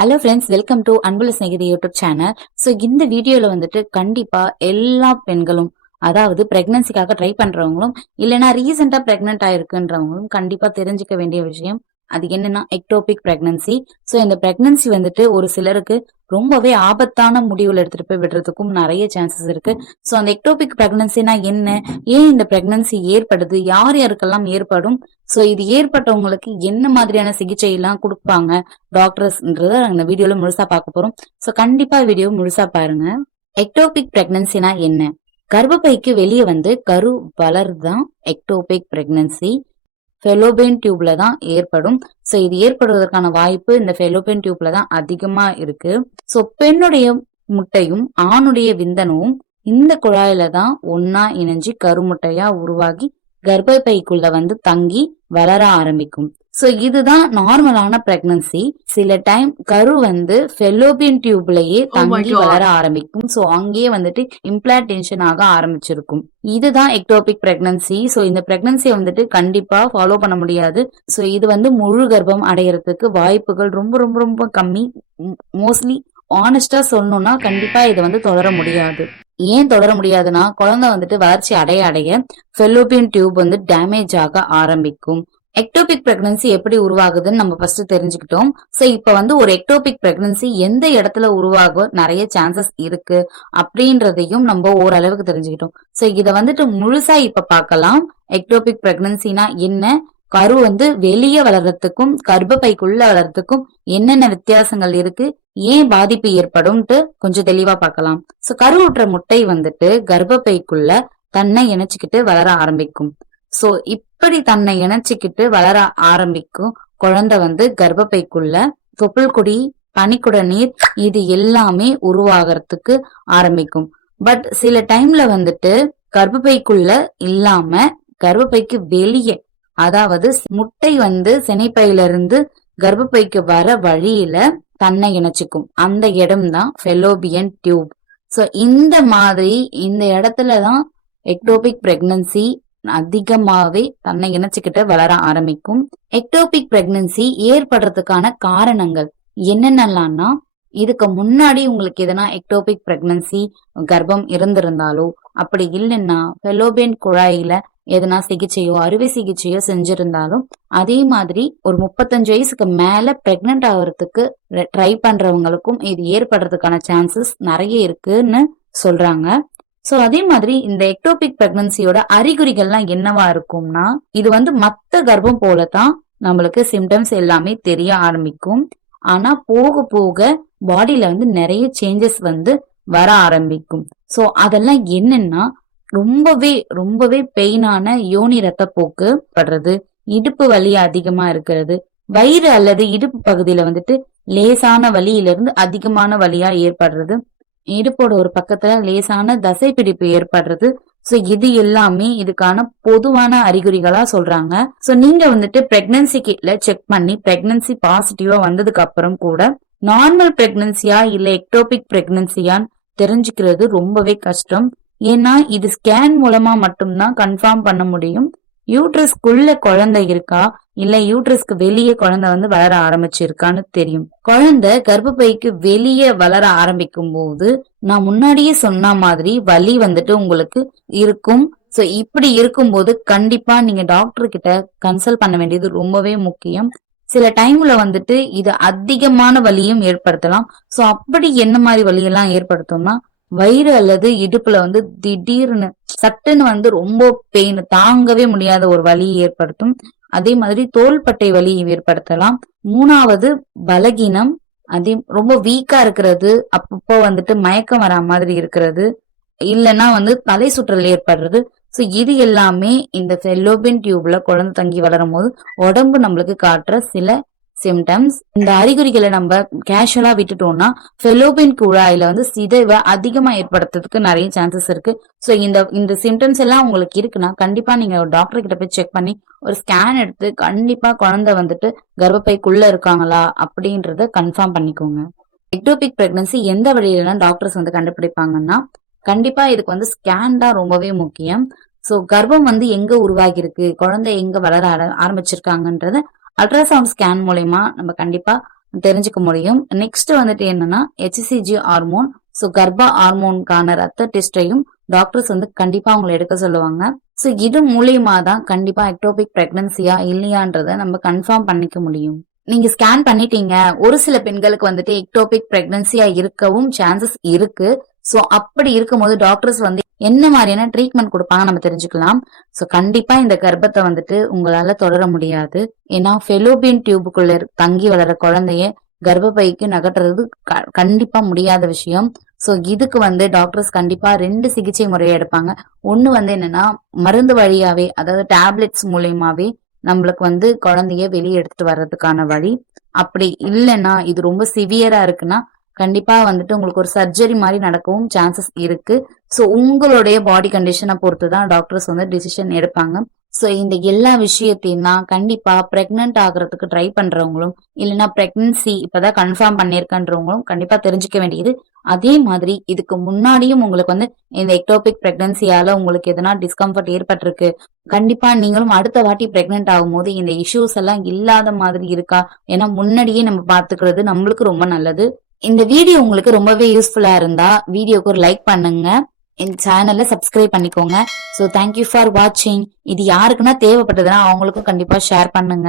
Hello friends, welcome to அன்புள்ள சிநேகிதி YouTube channel. So இந்த வீடியோல வந்துட்டு கண்டிப்பா எல்லா பெண்களும், அதாவது பிரெக்னன்சிக்காக ட்ரை பண்றவங்களும் இல்லைன்னா ரீசெண்டா பிரெக்னென்ட் ஆயிருக்குன்றவங்களும் கண்டிப்பா தெரிஞ்சுக்க வேண்டிய விஷயம் அது என்னன்னா எக்டோபிக் பிரெக்னன்சி. ஸோ இந்த பிரெக்னன்சி வந்துட்டு ஒரு சிலருக்கு ரொம்பவே ஆபத்தான முடிவுல எடுத்துட்டு போய் விடுறதுக்கும் நிறைய சான்சஸ் இருக்கு. ஸோ அந்த எக்டோபிக் பிரெக்னன்சினா என்ன, ஏன் இந்த பிரெக்னன்சி ஏற்படுது, யார் யாருக்கெல்லாம் ஏற்படும், ஸோ இது ஏற்பட்டவங்களுக்கு என்ன மாதிரியான சிகிச்சை எல்லாம் கொடுப்பாங்க டாக்டர்ஸ்ன்றத இந்த வீடியோல முழுசா பார்க்க போறோம். ஸோ கண்டிப்பா வீடியோ முழுசா பாருங்க. எக்டோபிக் பிரெக்னன்சினா என்ன? கர்ப்பப்பைக்கு வெளியே வந்து கரு வளர்தான் எக்டோபிக் பிரெக்னன்சி. ஃபெலோபியன் டியூப்ல தான் ஏற்படும். ஸோ இது ஏற்படுவதற்கான வாய்ப்பு இந்த ஃபெலோபியன் டியூப்ல தான் அதிகமா இருக்கு. ஸோ பெண்ணுடைய முட்டையும் ஆணுடைய விந்தணுவும் இந்த குழாயில தான் ஒன்னா இணைஞ்சு கருமுட்டையா உருவாகி கர்ப்பப்பைக்குள்ள வந்து தங்கி வளர ஆரம்பிக்கும். சோ இதுதான் நார்மலான பிரெக்னன்சி. சில டைம் கரு வந்து ஃபெலோபியன் டியூப்லயே தங்கி வளர ஆரம்பிக்கும். சோ அங்கேயே வந்துட்டு இம்ப்ளான்டேஷன் ஆக ஆரம்பிச்சிருக்கும். இதுதான் எக்டோபிக் பிரெக்னன்சி. சோ இந்த பிரெக்னன்சியை வந்துட்டு கண்டிப்பா ஃபாலோ பண்ண முடியாது. சோ இது வந்து முழு கர்ப்பம் அடையறதுக்கு வாய்ப்புகள் ரொம்ப ரொம்ப ரொம்ப கம்மி. மோஸ்ட்லி ஆனஸ்டா சொல்லணும்னா கண்டிப்பா இதை வந்து தொடர முடியாது. ஏன் தொடர முடியாதுன்னா, குழந்தை வந்துட்டு வளர்ச்சி அடைய அடைய ஃபெலோபியன் டியூப் வந்து டேமேஜ் ஆக ஆரம்பிக்கும். எக்டோபிக் பிரெக்னன்சி எப்படி உருவாகுதுன்னு நம்ம ஃபர்ஸ்ட் தெரிஞ்சுக்கிட்டோம். சோ இப்ப வந்து ஒரு எக்டோபிக் பிரெக்னன்சி எந்த இடத்துல உருவாக நிறைய சான்சஸ் இருக்கு அப்படின்றதையும் நம்ம ஓரளவுக்கு தெரிஞ்சுக்கிட்டோம். சோ இத வந்துட்டு முழுசா இப்ப பார்க்கலாம். எக்டோபிக் பிரெக்னன்சினா என்ன, கரு வந்து வெளியே வளர்றதுக்கும் கர்ப்பப்பைக்குள்ள வளர்றதுக்கும் என்னென்ன வித்தியாசங்கள் இருக்கு, ஏன் பாதிப்பு ஏற்படும்ட்டு கொஞ்சம் தெளிவா பார்க்கலாம். சோ கருவுற்ற முட்டை வந்துட்டு கர்ப்பப்பைக்குள்ள தன்னை இணைச்சுக்கிட்டு வளர ஆரம்பிக்கும். சோ இப்படி தன்னை இணைச்சுக்கிட்டு வளர ஆரம்பிக்கும் குழந்தை வந்து கர்ப்பப்பைக்குள்ள தொப்புள் கொடி, பனிக்குட நீர் இது எல்லாமே உருவாகிறதுக்கு ஆரம்பிக்கும். பட் சில டைம்ல வந்துட்டு கர்ப்பப்பைக்குள்ள இல்லாம கர்ப்பப்பைக்கு வெளியே, அதாவது முட்டை வந்து சினைப்பையில இருந்து கர்ப்பப்பைக்கு வர வழியில தன்னை இணைச்சுக்கும். அந்த இடம் தான் ஃபெலோபியன் டியூப். சோ இந்த மாதிரி இந்த இடத்துலதான் எக்டோபிக் பிரெக்னன்சி அதிகமாவே தன்னை இணைச்சுக்கிட்டு வளர ஆரம்பிக்கும். எக்டோபிக் பிரெக்னன்சி ஏற்படுறதுக்கான காரணங்கள் என்னென்னலாம்னா, இதுக்கு முன்னாடி உங்களுக்கு எதனா எக்டோபிக் பிரெக்னன்சி கர்ப்பம் இருந்திருந்தாலோ, அப்படி இல்லைன்னா ஃபெலோபியன் குழாயில எதனா சிகிச்சையோ அறுவை சிகிச்சையோ செஞ்சிருந்தாலும், அதே மாதிரி ஒரு 35 வயசுக்கு மேல பிரெக்னென்ட் ஆகிறதுக்கு ட்ரை பண்றவங்களுக்கும் இது ஏற்படுறதுக்கான சான்சஸ் நிறைய இருக்குன்னு சொல்றாங்க. சோ அதே மாதிரி இந்த எக்டோபிக் பிரெக்னன்சியோட அறிகுறிகள்லாம் என்னவா இருக்கும்னா, இது வந்து மத்த கர்ப்பம் போலதான் நம்மளுக்கு சிம்டம்ஸ் எல்லாமே தெரிய ஆரம்பிக்கும். ஆனா போக போக பாடியில வந்து நிறைய சேஞ்சஸ் வந்து வர ஆரம்பிக்கும். சோ அதெல்லாம் என்னன்னா, ரொம்பவே ரொம்பவே பெயினான யோனி ரத்தப்போக்கு படுறது, இடுப்பு வலி அதிகமா இருக்கிறது, வயிறு அல்லது இடுப்பு பகுதியில வந்துட்டு லேசான வலியிலிருந்து அதிகமான வலியா ஏற்படுறது, இடுப்போட ஒரு பக்கத்துல லேசான தசை பிடிப்பு ஏற்படுறது. சோ இது எல்லாமே இதுக்கான பொதுவான அறிகுறிகளா சொல்றாங்க. சோ நீங்க வந்துட்டு பிரெக்னன்சி கிட்ல செக் பண்ணி பிரெக்னன்சி பாசிட்டிவா வந்ததுக்கு அப்புறம் கூட நார்மல் பிரெக்னன்சியா இல்ல எக்டோபிக் பிரெக்னன்சியான்னு தெரிஞ்சுக்கிறது ரொம்பவே கஷ்டம். ஏன்னா இது ஸ்கேன் மூலமா மட்டும்தான் கன்ஃபார்ம் பண்ண முடியும். யூட்ரஸ்குள்ள குழந்தை இருக்கா இல்ல யூட்ரஸ்க்கு வெளியே குழந்தை வந்து வளர ஆரம்பிச்சிருக்கான்னு தெரியும். குழந்தை கர்ப்பப்பைக்கு வெளியே வளர ஆரம்பிக்கும் போது நான் முன்னாடியே சொன்ன மாதிரி வலி வந்துட்டு உங்களுக்கு இருக்கும். சோ இப்படி இருக்கும்போது கண்டிப்பா நீங்க டாக்டர் கிட்ட கன்சல்ட் பண்ண வேண்டியது ரொம்பவே முக்கியம். சில டைம்ல வந்துட்டு இது அதிகமான வலியும் ஏற்படுத்தலாம். சோ அப்படி என்ன மாதிரி வலியெல்லாம் ஏற்படுத்தும்னா, வயிறு அல்லது இடுப்புல வந்து திடீர்னு சட்டுன்னு வந்து ரொம்ப பெயின், தாங்கவே முடியாத ஒரு வலி ஏற்படுத்தும். அதே மாதிரி தோள்பட்டை வலி ஏற்படுத்தலாம். மூணாவது பலகீனம், அதே ரொம்ப வீக்கா இருக்கிறது, அப்பப்போ வந்துட்டு மயக்கம் வரா மாதிரி இருக்கிறது, இல்லைன்னா வந்து தலை சுற்றல் ஏற்படுறது. சோ இது எல்லாமே இந்த ஃபெலோபியன் டியூப்ல குழந்தை தங்கி வளரும் போது உடம்பு நம்மளுக்கு காட்டுற சில சிம்டம்ஸ். இந்த அறிகுறிகளை நம்ம கேஷுவலா விட்டுட்டோம்னா ஃபெலோபியன் குழாயில வந்து சிதைவை அதிகமா ஏற்படுத்துறதுக்கு நிறைய சான்சஸ் இருக்கு. சோ இந்த சிம்டம்ஸ் எல்லாம் உங்களுக்கு இருக்குன்னா கண்டிப்பா நீங்க ஒரு டாக்டர் கிட்ட போய் செக் பண்ணி ஒரு ஸ்கேன் எடுத்து கண்டிப்பா குழந்தை வந்துட்டு கர்ப்பப்பைக்குள்ள இருக்காங்களா அப்படின்றத கன்ஃபார்ம் பண்ணிக்கோங்க. எக்டோபிக் பிரெக்னன்சி எந்த வழியிலாம் டாக்டர்ஸ் வந்து கண்டுபிடிப்பாங்கன்னா, கண்டிப்பா இதுக்கு வந்து ஸ்கேன் தான் ரொம்பவே முக்கியம். சோ கர்ப்பம் வந்து எங்க உருவாகி இருக்கு, குழந்தை எங்க வளர ஆரம்பிச்சிருக்காங்கன்றத அல்ட்ராசவுண்ட் ஸ்கேன் மூலயமா நம்ம கண்டிப்பா தெரிஞ்சுக்க முடியும். நெக்ஸ்ட் வந்துட்டு என்னன்னா HCG ஹார்மோன். சோ கர்ப்ப ஹார்மோனுக்கான ரத்த டெஸ்டையும் டாக்டர்ஸ் வந்து கண்டிப்பா அவங்களை எடுக்க சொல்லுவாங்க. சோ இது மூலியமா தான் கண்டிப்பா எக்டோபிக் பிரெக்னன்சியா இல்லையான்றத நம்ம கன்ஃபார்ம் பண்ணிக்க முடியும். நீங்க ஸ்கேன் பண்ணிட்டீங்க, ஒரு சில பெண்களுக்கு வந்துட்டு எக்டோபிக் பிரெக்னன்சியா இருக்கவும் சான்சஸ் இருக்கு. சோ அப்படி இருக்கும்போது டாக்டர்ஸ் வந்து என்ன மாதிரியான ட்ரீட்மெண்ட் கொடுப்பாங்க நம்ம தெரிஞ்சுக்கலாம். சோ கண்டிப்பா இந்த கர்ப்பத்தை வந்துட்டு உங்களால தொடர முடியாது. ஏன்னா ஃபெலோபியன் டியூபுக்குள்ள தங்கி வளர குழந்தைய கர்ப்பப்பைக்கு நகட்டுறது கண்டிப்பா முடியாத விஷயம். சோ இதுக்கு வந்து டாக்டர்ஸ் கண்டிப்பா 2 சிகிச்சை முறையை எடுப்பாங்க. ஒண்ணு வந்து என்னன்னா மருந்து வழியாவே, அதாவது டேப்லெட்ஸ் மூலியமாவே நம்மளுக்கு வந்து குழந்தைய வெளியே எடுத்துட்டு வர்றதுக்கான வழி. அப்படி இல்லைன்னா இது ரொம்ப சிவியரா இருக்குன்னா கண்டிப்பா வந்துட்டு உங்களுக்கு ஒரு சர்ஜரி மாதிரி நடக்கவும் சான்சஸ் இருக்கு. சோ உங்களுடைய பாடி கண்டிஷனை பொறுத்து தான் டாக்டர்ஸ் வந்து டிசிஷன் எடுப்பாங்க. சோ இந்த எல்லா விஷயத்தையும் தான் கண்டிப்பா பிரெக்னன்ட் ஆகுறதுக்கு ட்ரை பண்றவங்களும் இல்லைன்னா பிரெக்னன்சி இப்பதான் கன்ஃபார்ம் பண்ணிருக்கன்றவங்களும் கண்டிப்பா தெரிஞ்சுக்க வேண்டியது. அதே மாதிரி இதுக்கு முன்னாடியும் உங்களுக்கு வந்து இந்த எக்டோபிக் பிரெக்னன்சியால உங்களுக்கு எதனா டிஸ்கம்ஃபர்ட் ஏற்பட்டிருக்கு, கண்டிப்பா நீங்களும் அடுத்த வாட்டி பிரெக்னன்ட் ஆகும்போது இந்த இஷ்யூஸ் எல்லாம் இல்லாத மாதிரி இருக்கா, ஏன்னா முன்னாடியே நம்ம பாத்துக்கிறது நம்மளுக்கு ரொம்ப நல்லது. இந்த வீடியோ உங்களுக்கு ரொம்பவே யூஸ்ஃபுல்லா இருந்தா வீடியோக்கு ஒரு லைக் பண்ணுங்க, என் சேனலை சப்ஸ்கிரைப் பண்ணிக்கோங்க. ஸோ தேங்க்யூ ஃபார் வாட்சிங். இது யாருக்குன்னா தேவைப்பட்டதுன்னா அவங்களுக்கும் கண்டிப்பா ஷேர் பண்ணுங்க.